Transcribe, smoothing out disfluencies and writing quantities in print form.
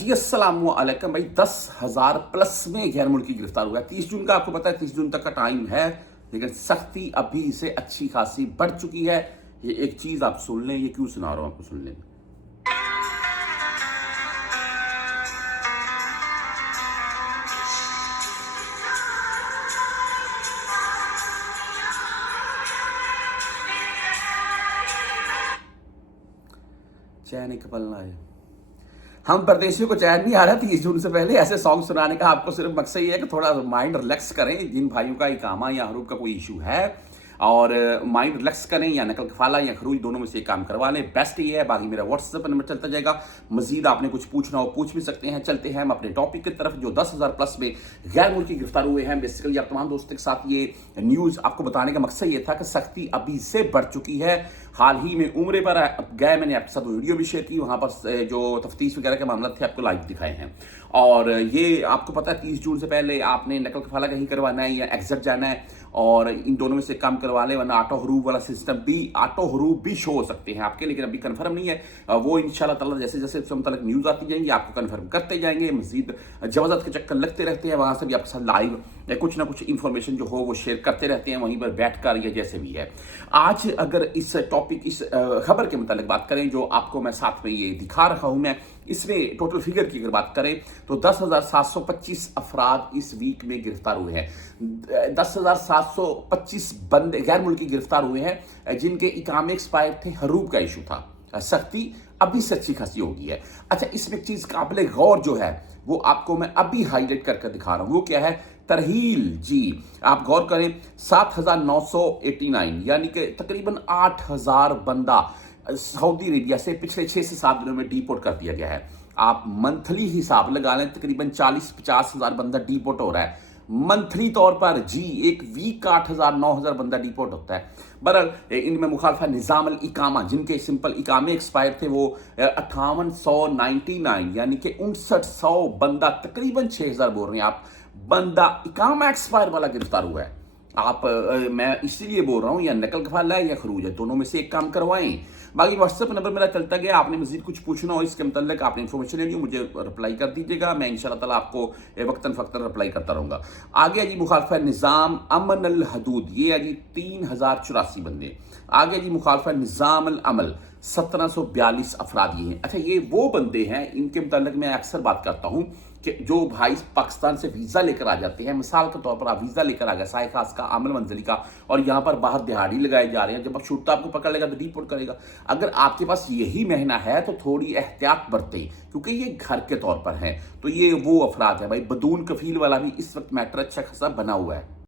जी अस्सलामुअलैकुम भाई। 10,000 प्लस में गैर मुल्की गिरफ्तार हुआ है। 30 जून का आपको पता है, 30 जून तक का टाइम है, लेकिन सख्ती अभी से अच्छी खासी बढ़ चुकी है। ये एक चीज आप सुन लें, ये क्यों सुना रहा हूं आपको, सुन लें। चैन एक पल ना आए, हम परदेशियों को चैन नहीं आ रहा 30 जून से पहले ऐसे सॉन्ग सुनाने का। आपको सिर्फ मकसद ये है कि थोड़ा माइंड रिलैक्स करें। जिन भाइयों का इकामा या हरूब का कोई इशू है और माइंड रिलैक्स करें, या नकल कफाला या खरूज, दोनों में से एक काम करवा लें, बेस्ट ये है। बाकी मेरा व्हाट्सएप नंबर चलता जाएगा। मजीद आपने कुछ पूछना हो पूछ भी सकते हैं। चलते हैं हम अपने टॉपिक की तरफ, जो 10,000 प्लस में गैर मुल्की गिरफ्तार हुए हैं। बेसिकली आप तमाम दोस्तों के साथ ये न्यूज़ आपको बताने का मकसद ये था कि सख्ती अभी से बढ़ चुकी है। हाल ही में उम्रे पर गए, मैंने आपके साथ वीडियो भी शेयर की, वहाँ पर जो तफ्तीश वगैरह के मामला थे आपको लाइव दिखाए हैं। और ये आपको पता है 30 जून से पहले आपने नकल कफाला कहीं करवाना है या एग्जिट जाना है, और इन दोनों में से काम करवा लें, वरना ऑटो हरूब वाला सिस्टम भी, ऑटो हरूब भी शो हो सकते हैं आपके, लेकिन अभी कंफर्म नहीं है। वो इंशाल्लाह ताला जैसे जैसे उससे मुताल्लिक न्यूज़ आती जाएंगी आपको कंफर्म करते जाएंगे। मजीद जवाज़त के चक्कर लगते रहते हैं, वहाँ से भी आपके साथ लाइव कुछ ना कुछ इन्फॉर्मेशन जो हो वो शेयर करते रहते हैं, वहीं पर बैठ कर या जैसे भी है। आज अगर इस टॉपिक, इस खबर के मुताल्लिक बात करें जो आपको मैं साथ में ये दिखा रहा हूँ, मैं इसमें टोटल फिगर की अगर बात करें तो 10,725 अफराद इस वीक में गिरफ्तार हुए हैं। 10,725 बंदे गैर मुल्की गिरफ्तार हुए हैं जिनके इकामे एक्सपायर थे, हरूब का इशू था। सख्ती अभी से अच्छी खासी होगी है। अच्छा, इसमें एक चीज काबिल गौर जो है वो आपको मैं अभी हाईलाइट करके दिखा रहा हूं, वो क्या है? तरहील। जी आप गौर करें, 7,989 यानी कि तकरीबन 8,000 बंदा सऊदी अरेबिया से पिछले 6 से 7 दिनों में डिपोर्ट कर दिया गया है। आप मंथली हिसाब लगा लें, तकरीबन 40-50 हजार बंदा डिपोर्ट हो रहा है मंथली तौर पर। जी एक वीक का 8,000 9,000 बंदा डिपोर्ट होता है। बहरहाल इनमें मुखालफा निज़ाम अल इकामा, जिनके सिंपल इकामे एक्सपायर थे, वो 5899 यानी कि 5900 बंदा, तकरीबन 6,000 बोल रहे हैं आप, बंदा इकामा एक्सपायर वाला गिरफ्तार हुआ है। आप मैं इसीलिए बोल रहा हूं, या नकल कफाला है या खरूज है, दोनों में से एक काम करवाएं। बाकी व्हाट्सएप नंबर मेरा चलता गया, आपने मजीद कुछ पूछना हो इसके मतलब आपने इन्फॉर्मेशन लेनी हो, मुझे रिप्लाई कर दीजिएगा। मैं इंशाल्लाह ताला आपको वक्तन फक्तन रिप्लाई करता रहूंगा। आगे जी मुखालफा निज़ाम अमन अल हदूद, ये है जी 3,084 बंदे। आगे जी मुखालफा निज़ाम अल अमल 1,742 अफराद ये हैं। अच्छा, ये वो बंदे हैं, इनके मुताल्लिक मैं अक्सर बात करता हूँ कि जो भाई पाकिस्तान से वीज़ा लेकर आ जाते हैं, मिसाल के तौर पर आप वीज़ा लेकर आ गए साय खास का, आमल मंजली का, और यहाँ पर बाहर दिहाड़ी लगाए जा रहे हैं, जब आप छुट्टा आपको पकड़ लेगा तो डिपोर्ट करेगा। अगर आपके पास यही महीना है तो थोड़ी एहतियात बरतें, क्योंकि ये घर के तौर पर है। तो ये वो अफराद है भाई, बदून कफील वाला भी इस वक्त मैटर अच्छा खासा बना हुआ है।